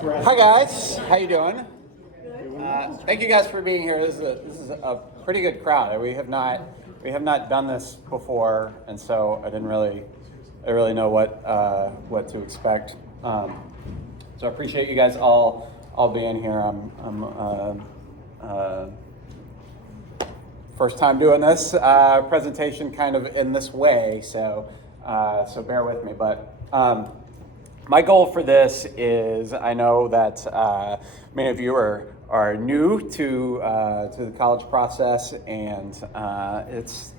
Hi guys, how you doing? Thank you guys for being here. This is a pretty good crowd. We have not done this before, and so I really know what to expect. So I appreciate you guys all being here. I'm first time doing this presentation kind of in this way, so bear with me. But my goal for this is, I know that many of you are new to the college process, and it's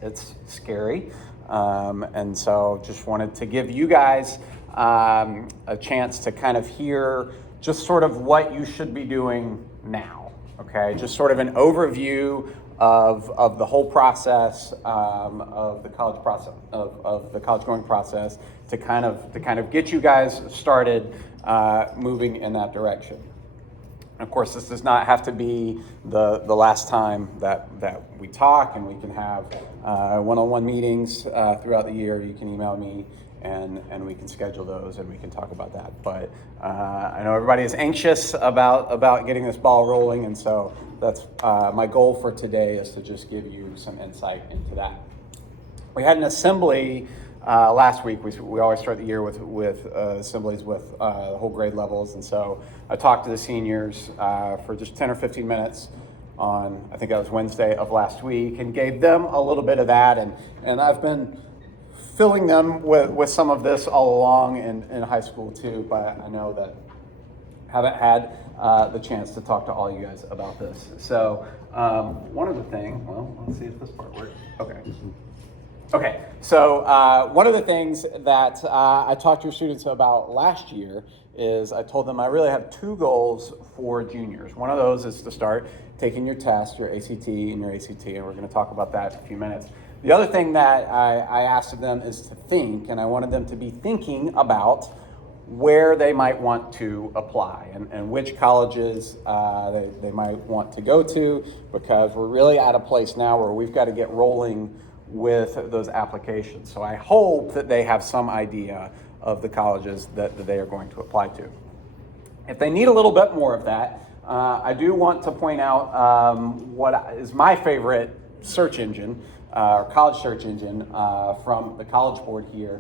scary, and so just wanted to give you guys a chance to kind of hear just sort of what you should be doing now. Okay, just sort of an overview of the whole process of the college process of the college going process to kind of get you guys started moving in that direction. And of course, this does not have to be the last time that we talk, and we can have one-on-one meetings throughout the year. You can email me, and we can schedule those, and we can talk about that. But I know everybody is anxious about getting this ball rolling, and so that's my goal for today, is to just give you some insight into that. We had an assembly last week. We always start the year with assemblies with the whole grade levels, and so I talked to the seniors for just 10 or 15 minutes on, I think that was Wednesday of last week, and gave them a little bit of that, and I've been filling them with some of this all along in high school too, but I know that I haven't had the chance to talk to all you guys about this. So one of the things, well, let's see if this part works. Okay, so one of the things that I talked to your students about last year is I told them I really have two goals for juniors. One of those is to start taking your test, your ACT and your ACT, and we're going to talk about that in a few minutes. The other thing that I asked of them is to think, and I wanted them to be thinking about where they might want to apply and which colleges they might want to go to, because we're really at a place now where we've got to get rolling with those applications. So I hope that they have some idea of the colleges that they are going to apply to. If they need a little bit more of that, I do want to point out what is my favorite search engine, or college search engine from the College Board here.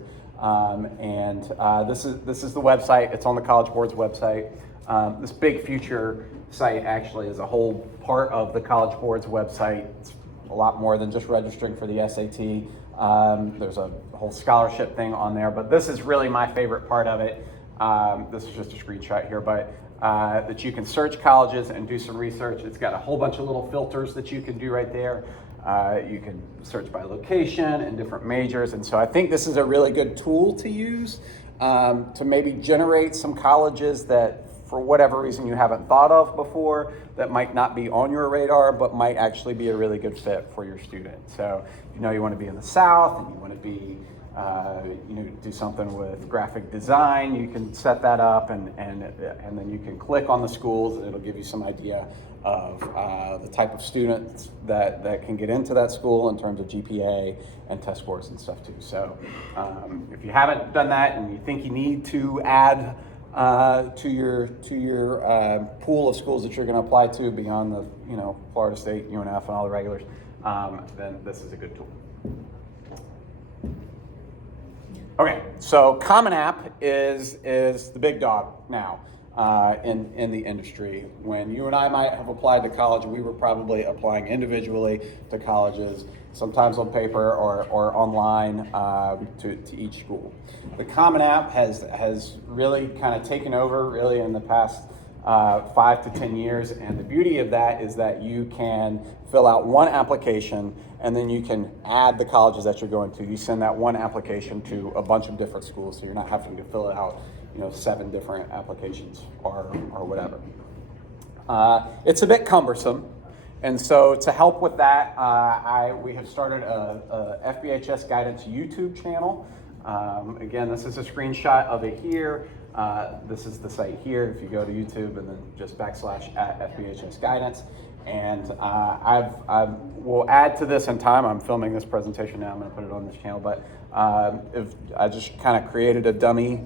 This is the website. It's on the College Board's website. This Big Future site actually is a whole part of the College Board's website. It's a lot more than just registering for the SAT. There's a whole scholarship thing on there, but this is really my favorite part of it. This is just a screenshot here, but that you can search colleges and do some research. It's got a whole bunch of little filters that you can do right there. You can search by location and different majors, and so I think this is a really good tool to use to maybe generate some colleges that, for whatever reason, you haven't thought of before, that might not be on your radar, but might actually be a really good fit for your student. So if you want to be in the South and you want to be, do something with graphic design, you can set that up, and then you can click on the schools, and it'll give you some idea of the type of students that can get into that school in terms of GPA and test scores and stuff too. So if you haven't done that and you think you need to add to your pool of schools that you're going to apply to beyond the Florida State, UNF, and all the regulars, then this is a good tool. Okay, so Common App is the big dog now in the industry. When you and I might have applied to college, we were probably applying individually to colleges, sometimes on paper or online to each school. The Common App has really kind of taken over really in the past 5 to 10 years, and the beauty of that is that you can fill out one application and then you can add the colleges that you're going to. You send that one application to a bunch of different schools, so you're not having to fill it out 7 different applications or whatever. It's a bit cumbersome, and so to help with that, we have started a FBHS Guidance YouTube channel. Again, this is a screenshot of it here. This is the site here. If you go to YouTube and then just /FBHS Guidance, and I will add to this in time. I'm filming this presentation now. I'm going to put it on this channel, but if I just kind of created a dummy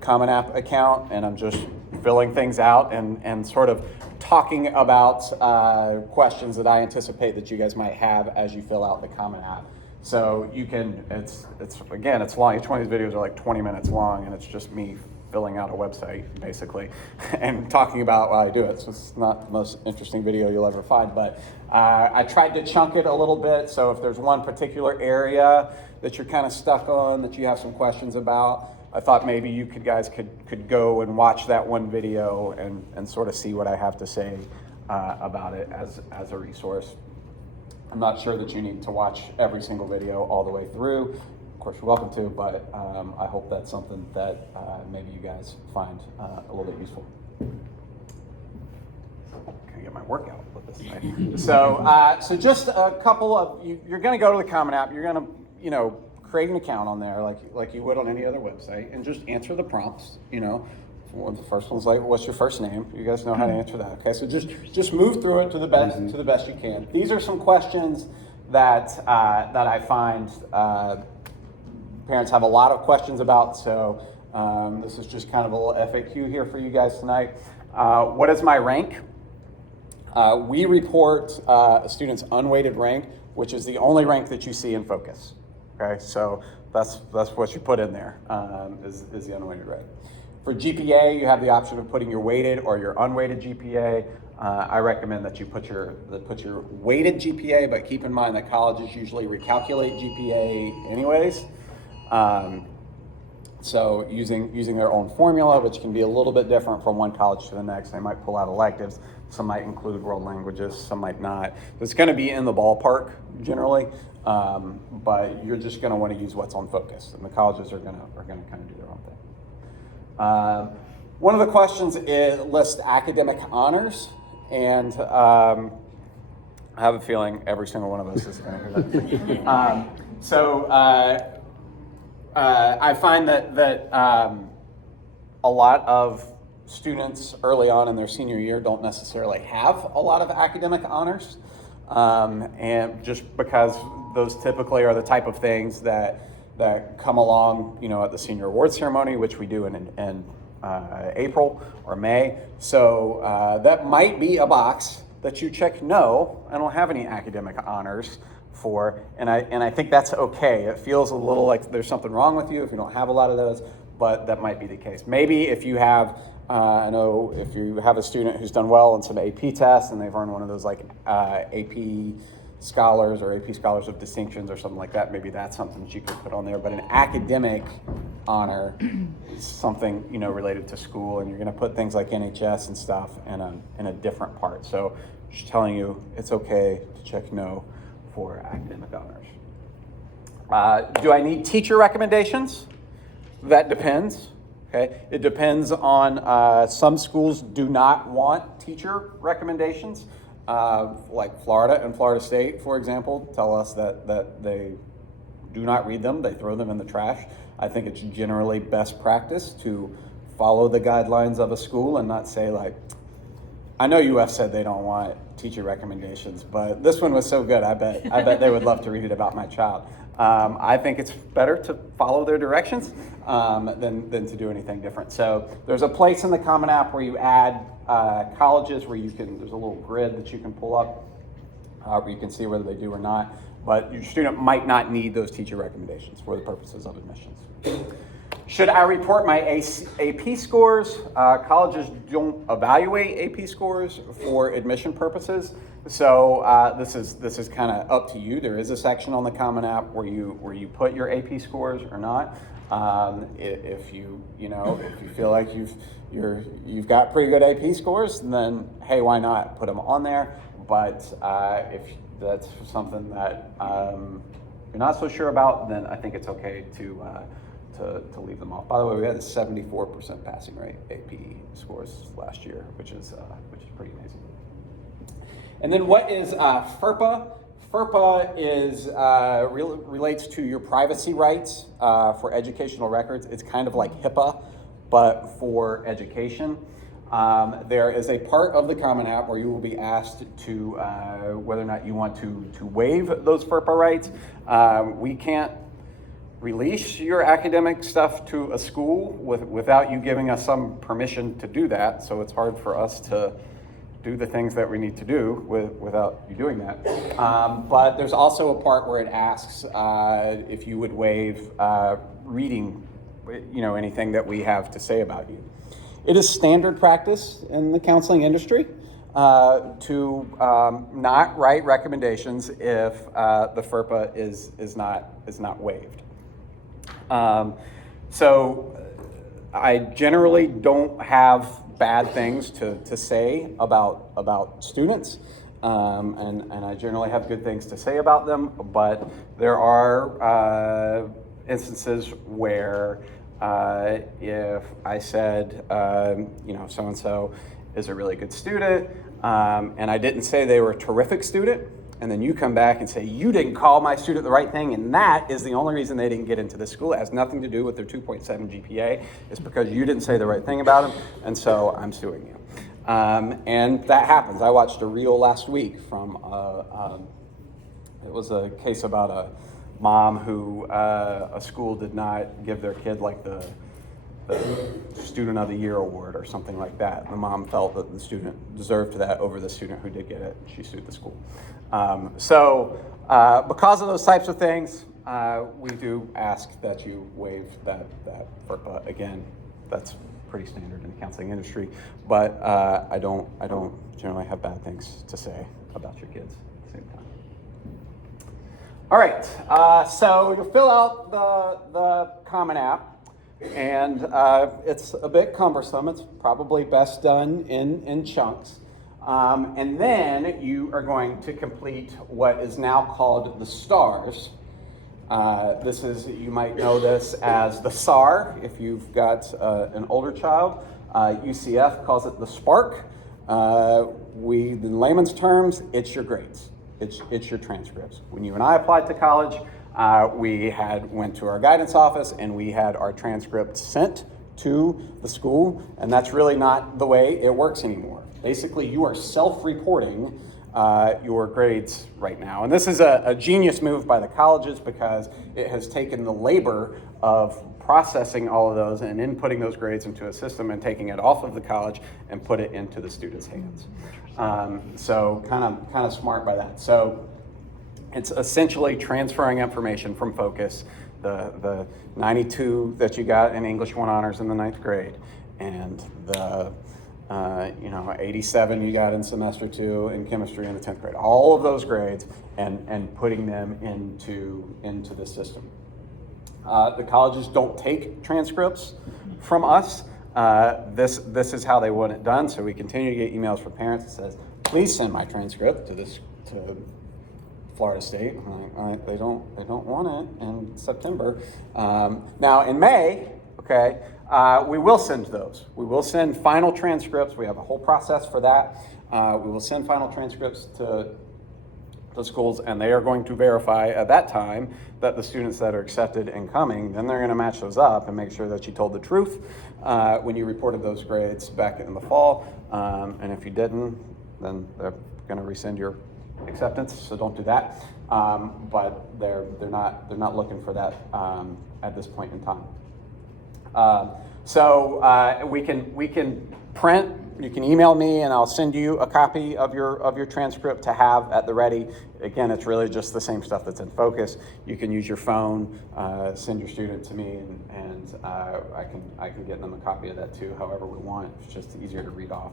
Common App account, and I'm just filling things out and sort of talking about questions that I anticipate that you guys might have as you fill out the Common App. So you can, it's long. Each one of these videos are like 20 minutes long, and it's just me filling out a website, basically, and talking about while I do it. So it's not the most interesting video you'll ever find, but I tried to chunk it a little bit. So if there's one particular area that you're kind of stuck on, that you have some questions about, I thought maybe you guys could go and watch that one video and sort of see what I have to say about it as a resource. I'm not sure that you need to watch every single video all the way through. Of course, you're welcome to, but I hope that's something that maybe you guys find a little bit useful. Can I get my workout with this thing? So just a couple of, you're going to go to the Common App. You're going to, create an account on there like you would on any other website, and just answer the prompts. The first one's like, what's your first name? You guys know how to answer that. Okay, so just move through it to the best you can. These are some questions that I find parents have a lot of questions about. So this is just kind of a little FAQ here for you guys tonight. What is my rank? We report a student's unweighted rank, which is the only rank that you see in Focus. Okay, so that's what you put in there, is the unweighted rank. For GPA, you have the option of putting your weighted or your unweighted GPA. I recommend that you put your weighted GPA, but keep in mind that colleges usually recalculate GPA anyways. So using their own formula, which can be a little bit different from one college to the next. They might pull out electives. Some might include world languages, some might not. It's going to be in the ballpark generally, but you're just going to want to use what's on Focus, and the colleges are going to kind of do their own thing. One of the questions is list academic honors, and I have a feeling every single one of us is going to hear that. I find that a lot of students early on in their senior year don't necessarily have a lot of academic honors, and just because those typically are the type of things that come along, at the senior awards ceremony, which we do in April or May. So that might be a box that you check no, I don't have any academic honors for, and I think that's okay. It feels a little like there's something wrong with you if you don't have a lot of those, but that might be the case. Maybe if you have, I know if you have a student who's done well in some AP tests and they've earned one of those like AP Scholars or AP Scholars of Distinctions or something like that, maybe that's something that you could put on there. But an academic honor is something related to school, and you're going to put things like NHS and stuff in a different part. So just telling you it's okay to check no for academic honors. Do I need teacher recommendations? That depends. Okay, it depends on some schools do not want teacher recommendations. Like Florida and Florida State, for example, tell us that they do not read them. They throw them in the trash. I think it's generally best practice to follow the guidelines of a school and not say like, I know UF said they don't want teacher recommendations, but this one was so good, I bet they would love to read it about my child. I think it's better to follow their directions than to do anything different. So there's a place in the Common App where you add colleges where there's a little grid that you can pull up where you can see whether they do or not. But your student might not need those teacher recommendations for the purposes of admissions. Should I report my AP scores? Colleges don't evaluate AP scores for admission purposes. So this is kind of up to you. There is a section on the Common App where you put your AP scores or not. If you feel like you've got pretty good AP scores, then hey, why not put them on there? But if that's something that you're not so sure about, then I think it's okay to leave them off. By the way, we had a 74% passing rate AP scores last year, which is pretty amazing. And then what is FERPA? FERPA is relates to your privacy rights for educational records. It's kind of like HIPAA, but for education. There is a part of the Common App where you will be asked to whether or not you want to waive those FERPA rights. release your academic stuff to a school without you giving us some permission to do that. So it's hard for us to do the things that we need to do without you doing that. But there's also a part where it asks if you would waive reading, anything that we have to say about you. It is standard practice in the counseling industry to not write recommendations if the FERPA is not waived. So I generally don't have bad things to say about students, and I generally have good things to say about them, but there are instances where if I said, so-and-so is a really good student, and I didn't say they were a terrific student, and then you come back and say, you didn't call my student the right thing, and that is the only reason they didn't get into this school. It has nothing to do with their 2.7 GPA. It's because you didn't say the right thing about them, and so I'm suing you. And that happens. I watched a reel last week from, it was a case about a mom who a school did not give their kid like the Student of the Year award or something like that. The mom felt that the student deserved that over the student who did get it. She sued the school. Because of those types of things, we do ask that you waive that FERPA. Again, that's pretty standard in the counseling industry, but I don't generally have bad things to say about your kids at the same time. All right, so you'll fill out the Common App. And it's a bit cumbersome. It's probably best done in chunks. And then you are going to complete what is now called the STARS. You might know this as the SAR if you've got an older child. UCF calls it the SPARK. In layman's terms, it's your grades. It's your transcripts. When you and I applied to college, we went to our guidance office and we had our transcript sent to the school, and that's really not the way it works anymore. Basically, you are self-reporting your grades right now. And this is a genius move by the colleges because it has taken the labor of processing all of those and inputting those grades into a system and taking it off of the college and put it into the students' hands. So kind of smart by that. So it's essentially transferring information from Focus, the 92 that you got in English 1 honors in the 9th grade, and the 87 you got in semester 2 in chemistry in the 10th grade. All of those grades and putting them into the system. The colleges don't take transcripts from us. This is how they want it done. So we continue to get emails from parents that says, please send my transcript to Florida State. They don't want it in September. Now in May, we will send those. We will send final transcripts. We have a whole process for that. We will send final transcripts to the schools, and they are going to verify at that time that the students that are accepted and coming, then they're going to match those up and make sure that you told the truth when you reported those grades back in the fall. And if you didn't, then they're going to rescind your acceptance, so don't do that. But they're not looking for that at this point in time. So we can print. You can email me, and I'll send you a copy of your transcript to have at the ready. Again, it's really just the same stuff that's in Focus. You can use your phone, send your student to me, and I can get them a copy of that too. However we want. It's just easier to read off.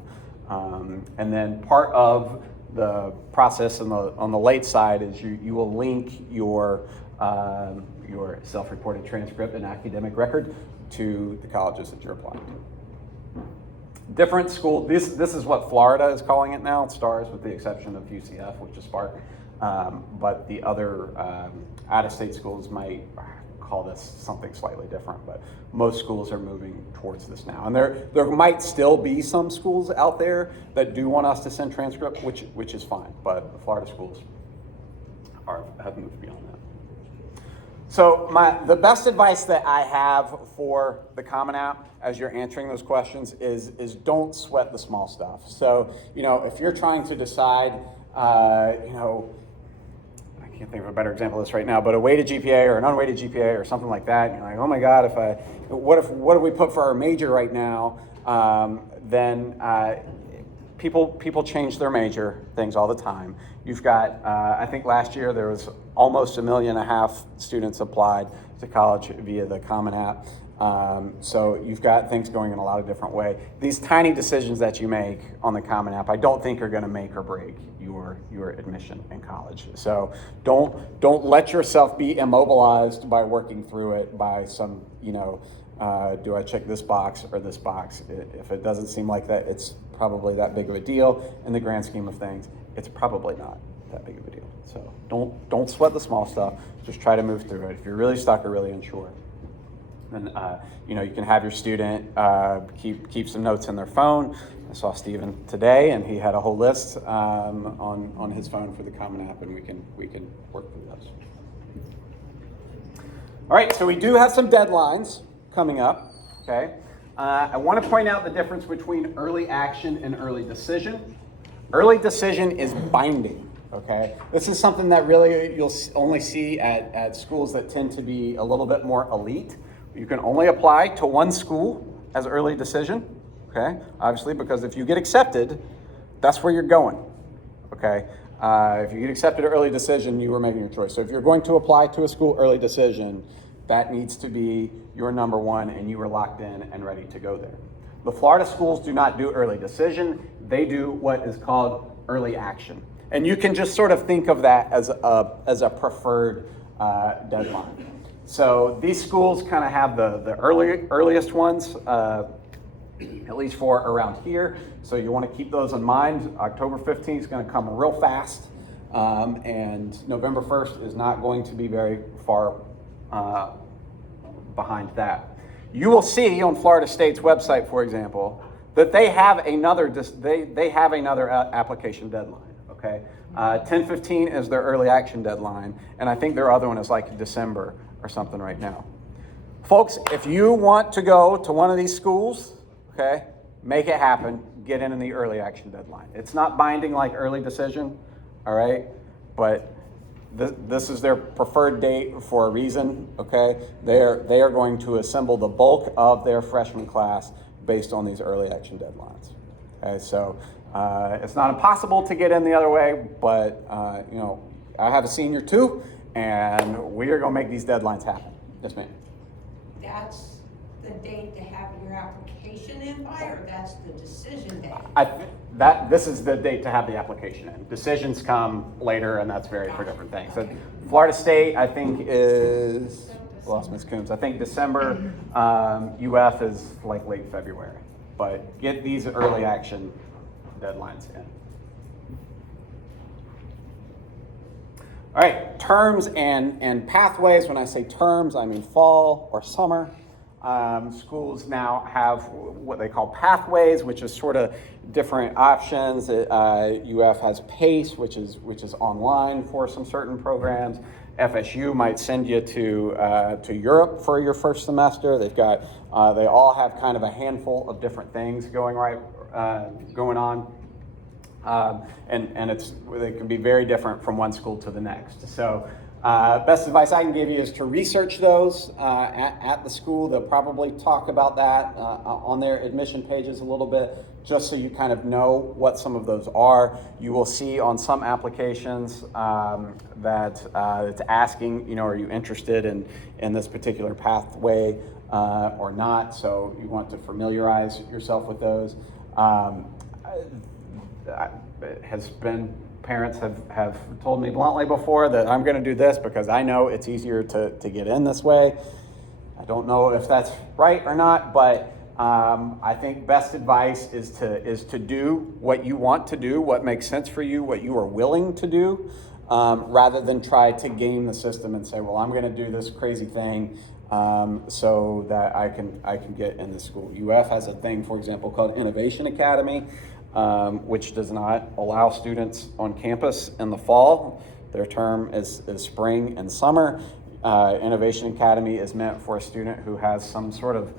And then part of the process on the late side is you will link your self-reported transcript and academic record to the colleges that you're applying to. Different school, this is what Florida is calling it now, STARS, with the exception of UCF, which is Spark. But the other out-of-state schools might call this something slightly different, but most schools are moving towards this now. And there might still be some schools out there that do want us to send transcript, which is fine, but the Florida schools have moved beyond that. So the best advice that I have for the Common App as you're answering those questions is don't sweat the small stuff. So, if you're trying to decide, I can't think of a better example of this right now, but a weighted GPA or an unweighted GPA or something like that. And you're like, oh my God, what do we put for our major right now? Then people change their major things all the time. You've got, I think last year there was almost 1.5 million students applied to college via the Common App. So you've got things going in a lot of different ways. These tiny decisions that you make on the Common App, I don't think are going to make or break your admission in college. So don't let yourself be immobilized by working through it by some, do I check this box or this box? If it doesn't seem like that, it's probably that big of a deal in the grand scheme of things. It's probably not that big of a deal. So don't sweat the small stuff. Just try to move through it. If you're really stuck or really unsure, then you can have your student keep some notes in their phone. I saw Stephen today, and he had a whole list on his phone for the Common App, and we can work through those. All right, so we do have some deadlines coming up. Okay, I want to point out the difference between early action and early decision. Early decision is binding. Okay, this is something that really you'll only see at schools that tend to be a little bit more elite. You can only apply to one school as early decision, okay? Obviously, because if you get accepted, that's where you're going, okay? If you get accepted at early decision, you are making your choice. So if you're going to apply to a school early decision, that needs to be your number one, and you are locked in and ready to go there. The Florida schools do not do early decision. They do what is called early action. And you can just sort of think of that as a preferred deadline. So these schools kind of have the earliest ones, at least for around here. So you want to keep those in mind. October 15th is going to come real fast, and November 1st is not going to be very far behind that. You will see on Florida State's website, for example, that they have another application deadline. Okay, 10/15 is their early action deadline, and I think their other one is like December or something right now. Folks, if you want to go to one of these schools, okay, make it happen. Get in the early action deadline. It's not binding like early decision, all right? But this is their preferred date for a reason, okay? They are going to assemble the bulk of their freshman class based on these early action deadlines. Okay, so it's not impossible to get in the other way, but I have a senior too, and we are going to make these deadlines happen. Yes, ma'am. That's the date to have your application in by, or that's the decision date? This is the date to have the application in. Decisions come later, and that's for different things. So Florida State, I think, is, lost Ms. Coombs, I think December. UF is like late February. But get these early action deadlines in. All right, terms and pathways. When I say terms, I mean fall or summer. Schools now have what they call pathways, which is sort of different options. UF has PACE, which is online for some certain programs. FSU might send you to Europe for your first semester. They've got they all have kind of a handful of different things going on. And they can be very different from one school to the next. So best advice I can give you is to research those at the school. They'll probably talk about that on their admission pages a little bit, just so you kind of know what some of those are. You will see on some applications that it's asking, are you interested in this particular pathway or not? So you want to familiarize yourself with those. Parents have told me bluntly before that I'm going to do this because I know it's easier to get in this way. I don't know if that's right or not, but I think best advice is to do what you want to do, what makes sense for you, what you are willing to do, rather than try to game the system and say, well, I'm going to do this crazy thing so that I can get in the school. UF has a thing, for example, called Innovation Academy, which does not allow students on campus in the fall. Their term is spring and summer. Innovation Academy is meant for a student who has some sort of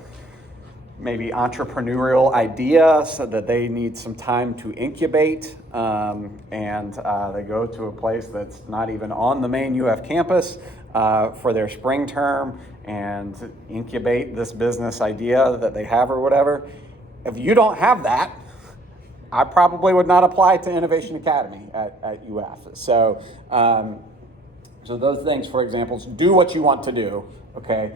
maybe entrepreneurial idea so that they need some time to incubate, and they go to a place that's not even on the main UF campus for their spring term and incubate this business idea that they have or whatever. If you don't have that, I probably would not apply to Innovation Academy at UF. So, so those things, for example, do what you want to do, okay?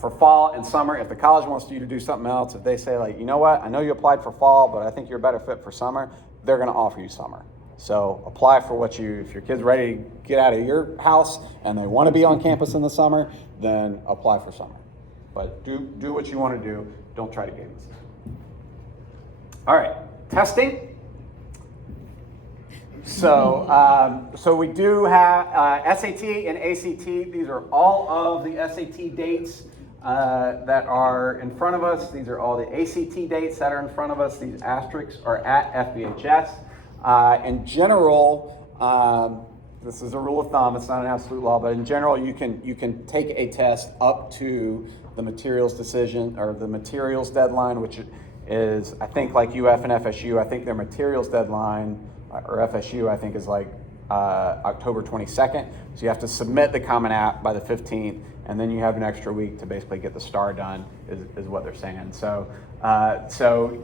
For fall and summer, if the college wants you to do something else, if they say like, you know what, I know you applied for fall, but I think you're a better fit for summer, they're gonna offer you summer. So apply for what if your kid's ready to get out of your house and they wanna be on campus in the summer, then apply for summer. But do what you wanna do, don't try to game the system. All right, testing. So, so we do have SAT and ACT. These are all of the SAT dates that are in front of us. These are all the ACT dates that are in front of us. These asterisks are at FBHS. In general, this is a rule of thumb. It's not an absolute law, but in general, you can take a test up to the materials decision or the materials deadline, which is, I think, like UF and FSU. I think their materials deadline, or FSU, I think, is like October 22nd. So you have to submit the Common App by the 15th, and then you have an extra week to basically get the STAR done, is what they're saying. So, so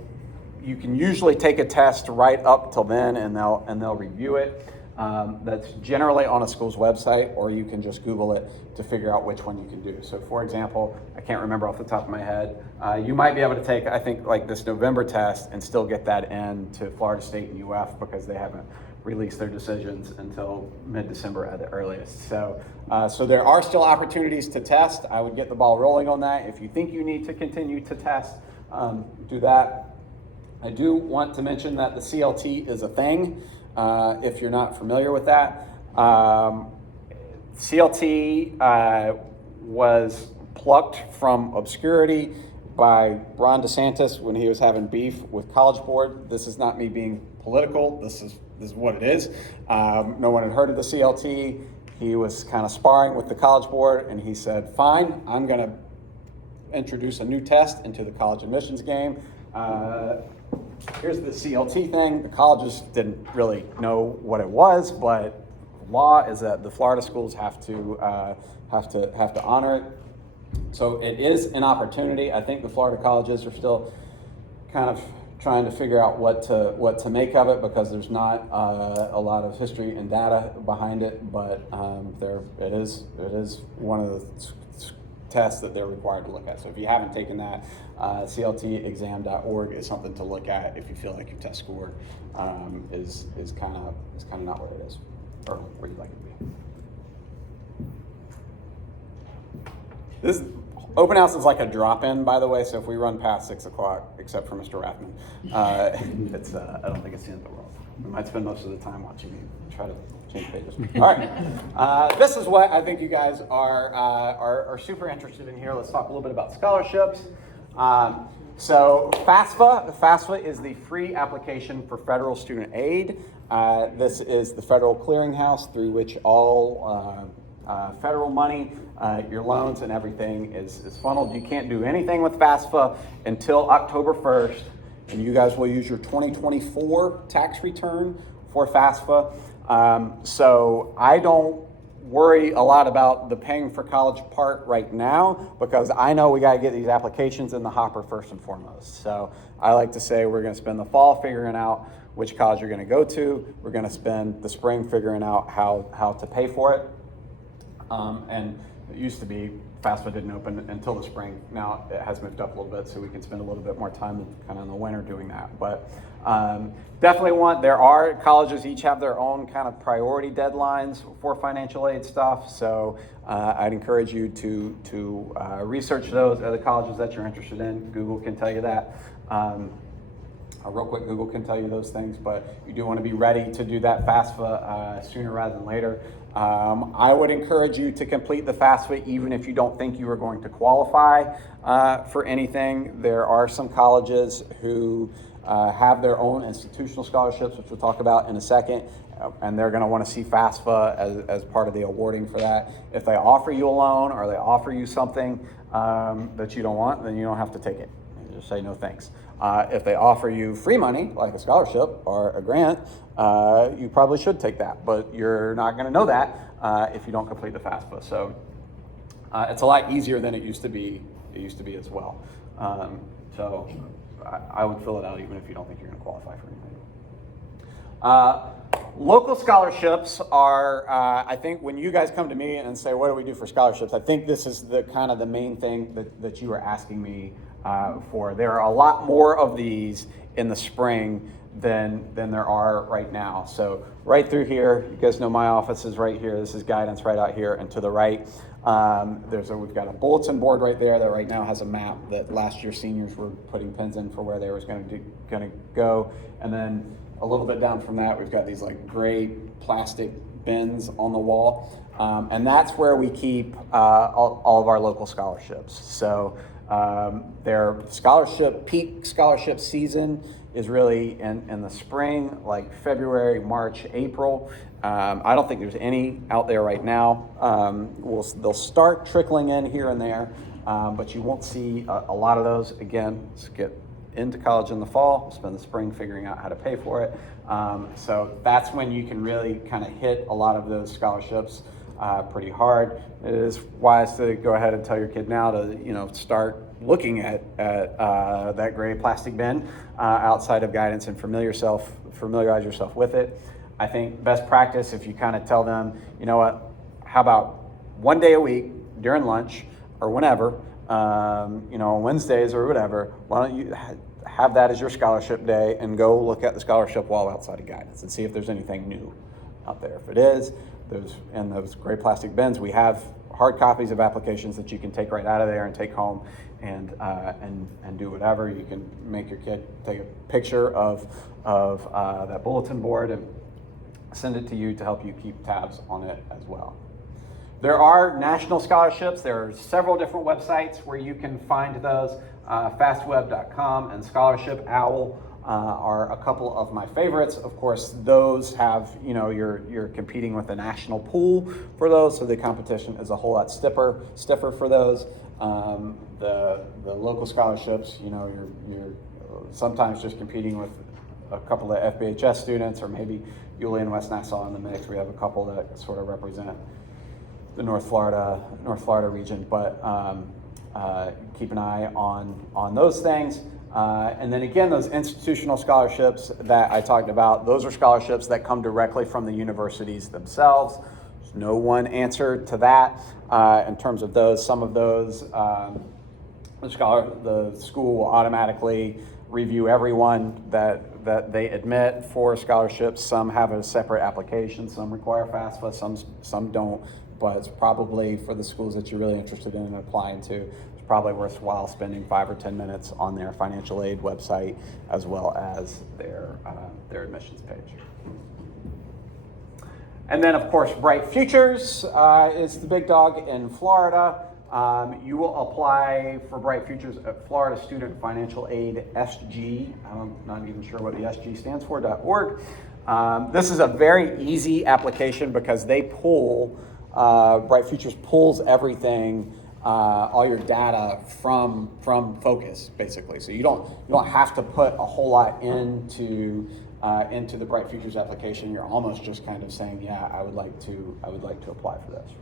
you can usually take a test right up till then, and they'll review it. That's generally on a school's website, or you can just Google it to figure out which one you can do. So for example, I can't remember off the top of my head, you might be able to take, I think, like this November test and still get that in to Florida State and UF because they haven't released their decisions until mid-December at the earliest. So, so there are still opportunities to test. I would get the ball rolling on that. If you think you need to continue to test, do that. I do want to mention that the CLT is a thing. If you're not familiar with that, CLT was plucked from obscurity by Ron DeSantis when he was having beef with College Board. This is not me being political. This is what it is. No one had heard of the CLT. He was kind of sparring with the College Board, and he said, "Fine, I'm going to introduce a new test into the college admissions game." Here's the CLT thing. The colleges didn't really know what it was, but the law is that the Florida schools have to honor it. So it is an opportunity. I think the Florida colleges are still kind of trying to figure out what to make of it because there's not a lot of history and data behind it. But it is one of the tests that they're required to look at. So if you haven't taken that, cltexam.org is something to look at if you feel like your test score is kind of not what it is or where you'd like it to be. This open house is like a drop-in, by the way. So if we run past 6 o'clock, except for Mr. Rathman, it's I don't think it's the end of the world. We might spend most of the time watching you try to change pages. All right, this is what I think you guys are super interested in here. Let's talk a little bit about scholarships. So FAFSA is the free application for federal student aid. This is the federal clearinghouse through which all federal money, your loans and everything is funneled. You can't do anything with FAFSA until October 1st, and you guys will use your 2024 tax return for FAFSA. So I don't worry a lot about the paying for college part right now because I know we got to get these applications in the hopper first and foremost. So I like to say we're going to spend the fall figuring out which college you're going to go to. We're going to spend the spring figuring out how to pay for it. And it used to be FAFSA didn't open until the spring. Now it has moved up a little bit, so we can spend a little bit more time kind of in the winter doing that. But definitely there are colleges each have their own kind of priority deadlines for financial aid stuff. So I'd encourage you to research those other colleges that you're interested in. Google can tell you that. Real quick, Google can tell you those things, but you do want to be ready to do that FAFSA sooner rather than later. I would encourage you to complete the FAFSA even if you don't think you are going to qualify for anything. There are some colleges who have their own institutional scholarships, which we'll talk about in a second, and they're going to want to see FAFSA as part of the awarding for that. If they offer you a loan or they offer you something that you don't want, then you don't have to take it. just say no thanks. If they offer you free money, like a scholarship or a grant, you probably should take that, but you're not going to know that if you don't complete the FAFSA. So it's a lot easier than it used to be. It used to be as well. So I would fill it out even if you don't think you're going to qualify for anything. Local scholarships are, I think when you guys come to me and say, what do we do for scholarships? I think this is the kind of the main thing that you are asking me for. There are a lot more of these in the spring than there are right now. So right through here, you guys know my office is right here. This is guidance right out here, and to the right, we've got a bulletin board right there that right now has a map that last year seniors were putting pins in for where they was going to go, and then a little bit down from that, we've got these like gray plastic bins on the wall, and that's where we keep all of our local scholarships. So their peak scholarship season is really in the spring, like February, March, April. I don't think there's any out there right now. They'll start trickling in here and there, but you won't see a lot of those. Again, let's get into college in the fall, spend the spring figuring out how to pay for it. So that's when you can really kind of hit a lot of those scholarships pretty hard. It is wise to go ahead and tell your kid now to start looking at that gray plastic bin outside of guidance and familiarize yourself with it. I think best practice, if you kind of tell them, you know what, how about one day a week during lunch or whenever, on Wednesdays or whatever, why don't you have that as your scholarship day and go look at the scholarship wall outside of guidance and see if there's anything new out there. If it is, in those gray plastic bins, we have hard copies of applications that you can take right out of there and take home and do whatever. You can make your kid take a picture of that bulletin board and send it to you to help you keep tabs on it as well. There are national scholarships. There are several different websites where you can find those. Fastweb.com and Scholarship Owl are a couple of my favorites. Of course, those have, you're competing with a national pool for those, so the competition is a whole lot stiffer for those. The local scholarships, you're sometimes just competing with a couple of FBHS students, or maybe Yulee and West Nassau in the mix. We have a couple that sort of represent the North Florida region, but keep an eye on those things. And then again, those institutional scholarships that I talked about, those are scholarships that come directly from the universities themselves. There's no one answer to that in terms of those. Some of those, the school will automatically review everyone that they admit for scholarships. Some have a separate application, some require FAFSA, some don't. But it's probably, for the schools that you're really interested in applying to, it's probably worthwhile spending 5 or 10 minutes on their financial aid website as well as their admissions page. And then, of course, Bright Futures is the big dog in Florida. You will apply for Bright Futures at Florida Student Financial Aid SG. I'm not even sure what the SG stands for, .org. This is a very easy application because they pull Bright Futures pulls everything, all your data from Focus, basically. So you don't have to put a whole lot into the Bright Futures application. You're almost just kind of saying, yeah, I would like to apply for this.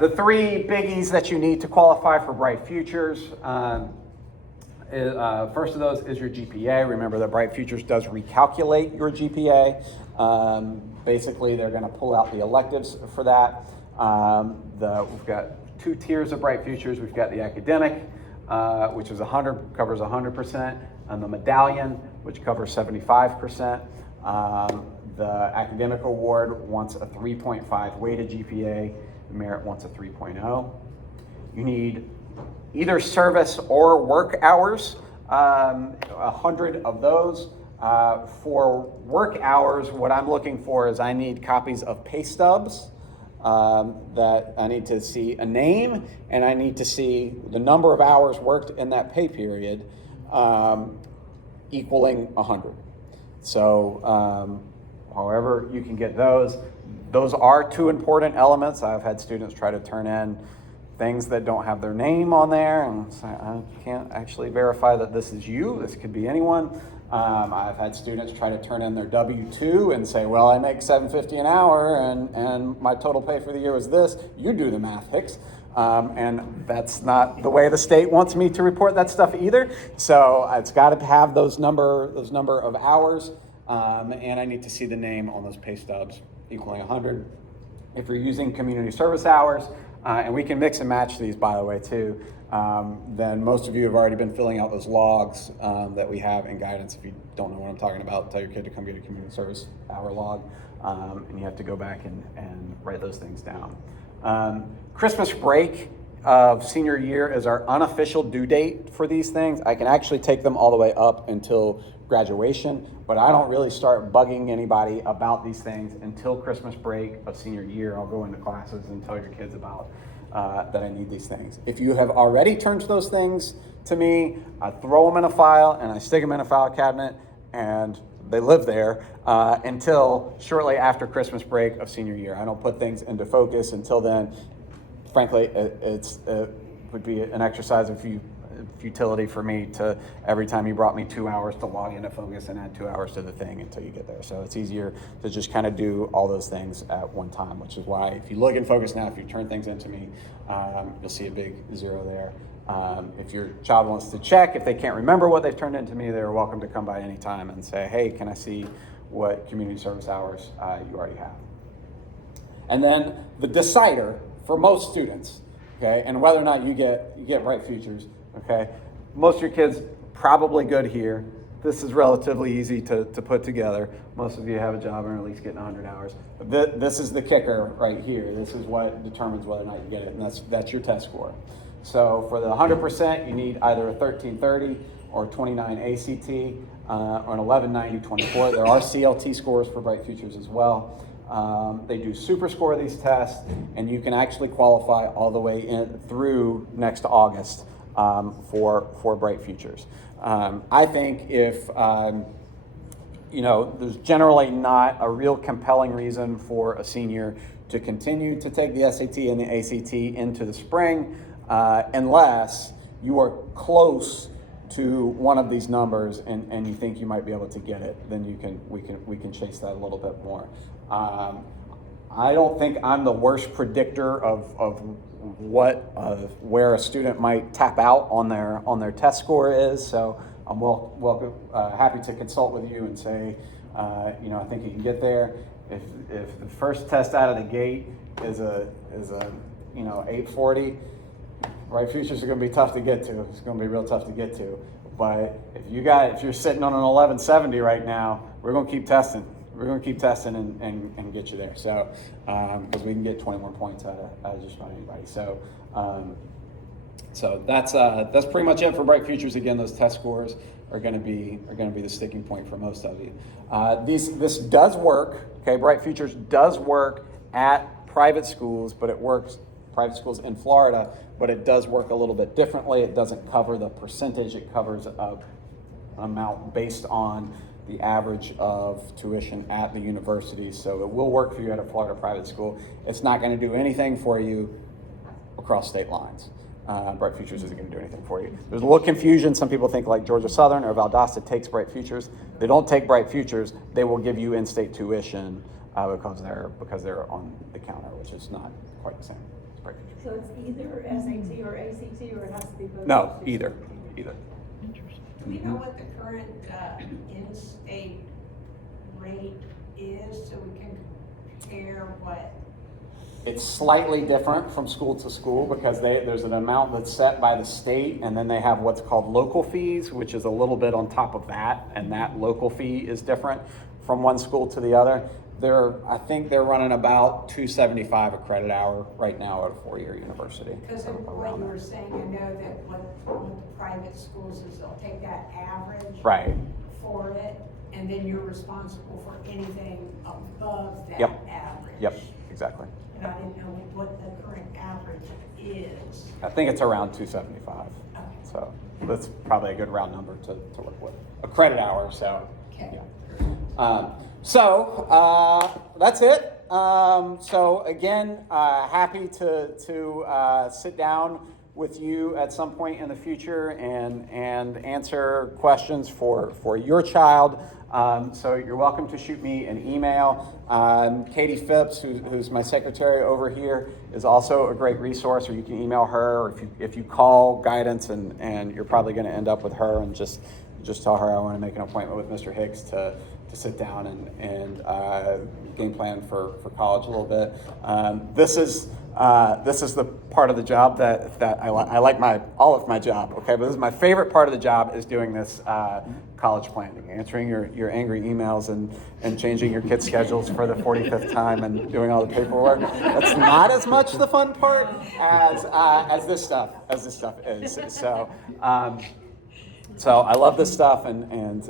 The three biggies that you need to qualify for Bright Futures. First of those is your GPA. Remember that Bright Futures does recalculate your GPA. Basically, they're going to pull out the electives for that. We've got two tiers of Bright Futures. We've got the academic, which is covers 100%, and the medallion, which covers 75%. The academic award wants a 3.5 weighted GPA. Merit wants a 3.0. You need either service or work hours, 100 of those. For work hours, what I'm looking for is I need copies of pay stubs that I need to see a name, and I need to see the number of hours worked in that pay period equaling 100. So however you can get those are two important elements. I've had students try to turn in things that don't have their name on there, and so I can't actually verify that this is you. This could be anyone. I've had students try to turn in their W-2 and say, well, I make $7.50 an hour and my total pay for the year was this. You do the math, Hicks. And that's not the way the state wants me to report that stuff either. So it's got to have those number of hours, and I need to see the name on those pay stubs equaling 100. If you're using community service hours, and we can mix and match these, by the way, too, then most of you have already been filling out those logs that we have in guidance. If you don't know what I'm talking about, tell your kid to come get a community service hour log, and you have to go back and write those things down. Christmas break of senior year is our unofficial due date for these things. I can actually take them all the way up until graduation, but I don't really start bugging anybody about these things until Christmas break of senior year. I'll go into classes and tell your kids about that I need these things. If you have already turned those things to me, I throw them in a file and I stick them in a file cabinet, and they live there until shortly after Christmas break of senior year. I don't put things into focus until then. Frankly, it would be an exercise of futility for me to, every time you brought me 2 hours to log into Focus and add 2 hours to the thing until you get there. So it's easier to just kind of do all those things at one time, which is why if you look in Focus now, if you turn things into me, you'll see a big 0 there. If your child wants to check, if they can't remember what they've turned into me, they're welcome to come by anytime and say, hey, can I see what community service hours you already have? And then the decider for most students, okay, and whether or not you get Bright Futures, okay, most of your kids probably good here. This is relatively easy to put together. Most of you have a job and are at least getting 100 hours. But this is the kicker right here. This is what determines whether or not you get it, and that's your test score. So for the 100%, you need either a 1330 or 29 ACT or an 1190-24. There are CLT scores for Bright Futures as well. They do super score these tests, and you can actually qualify all the way in through next August for Bright Futures. I think if there's generally not a real compelling reason for a senior to continue to take the SAT and the ACT into the spring, unless you are close to one of these numbers and you think you might be able to get it, then we can chase that a little bit more. I don't think I'm the worst predictor of where a student might tap out on their test score is. So I'm happy to consult with you and say, I think you can get there. If the first test out of the gate is a 840, Bright Futures are going to be tough to get to. It's going to be real tough to get to. But if you're sitting on an 1170 right now, we're going to keep testing. We're going to keep testing and get you there. So, because we can get 20 more points out of just about anybody. So, that's pretty much it for Bright Futures. Again, those test scores are going to be the sticking point for most of you. This does work. Okay, Bright Futures does work at private schools, but it works private schools in Florida. But it does work a little bit differently. It doesn't cover the percentage. It covers an amount based on the average of tuition at the university. So it will work for you at a Florida private school. It's not going to do anything for you across state lines. Bright Futures isn't going to do anything for you. There's a little confusion. Some people think like Georgia Southern or Valdosta takes Bright Futures. They don't take Bright Futures. They will give you in-state tuition because they're on the counter, which is not quite the same as Bright Futures. So it's either SAT or ACT, or it has to be both? No, either. Do we know what the current in-state rate is, so we can compare what? It's slightly different from school to school because there's an amount that's set by the state, and then they have what's called local fees, which is a little bit on top of that, and that local fee is different from one school to the other. I think they're running about $275 a credit hour right now at a four-year university. Because of what you were saying, I know that what the private schools is, they'll take that average Right. for it, and then you're responsible for anything above that Yep. average. Yep, exactly. And I didn't know what the current average is. I think it's around 275. Okay. So that's probably a good round number to work with. A credit hour, so. Okay. Yeah. So that's it. So again, happy to sit down with you at some point in the future and answer questions for your child. So you're welcome to shoot me an email. Katie Phipps, who's my secretary over here, is also a great resource, or you can email her, or if you call guidance, and you're probably going to end up with her, and just tell her I want to make an appointment with Mr. Hicks to sit down and game plan for college a little bit. This is the part of the job that I like all of my job, okay? But this is my favorite part of the job, is doing this college planning, answering your angry emails and changing your kids' schedules for the 45th time and doing all the paperwork. That's not as much the fun part as this stuff is. So I love this stuff, and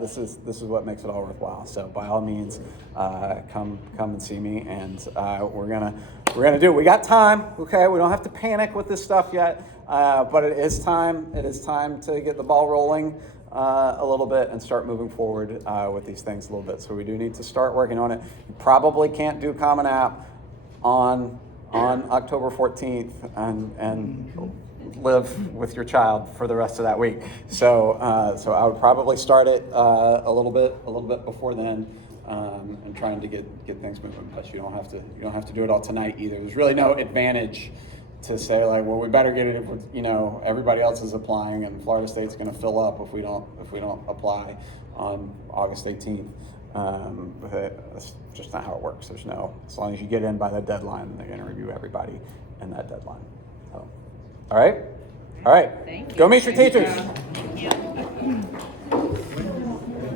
this is what makes it all worthwhile. So by all means, come and see me, and we're gonna do it. We got time, okay? We don't have to panic with this stuff yet, but it is time. It is time to get the ball rolling a little bit and start moving forward with these things a little bit. So we do need to start working on it. You probably can't do Common App on October 14th and live with your child for the rest of that week. So I would probably start it a little bit before then, and trying to get things moving. But you don't have to do it all tonight either. There's really no advantage to say, like, well, we better get it if everybody else is applying and Florida State's going to fill up if we don't apply on August 18th. That's just not how it works. As long as you get in by that deadline, they're going to review everybody in that deadline. So, all right. Thank you. Go meet your teachers. Thank you.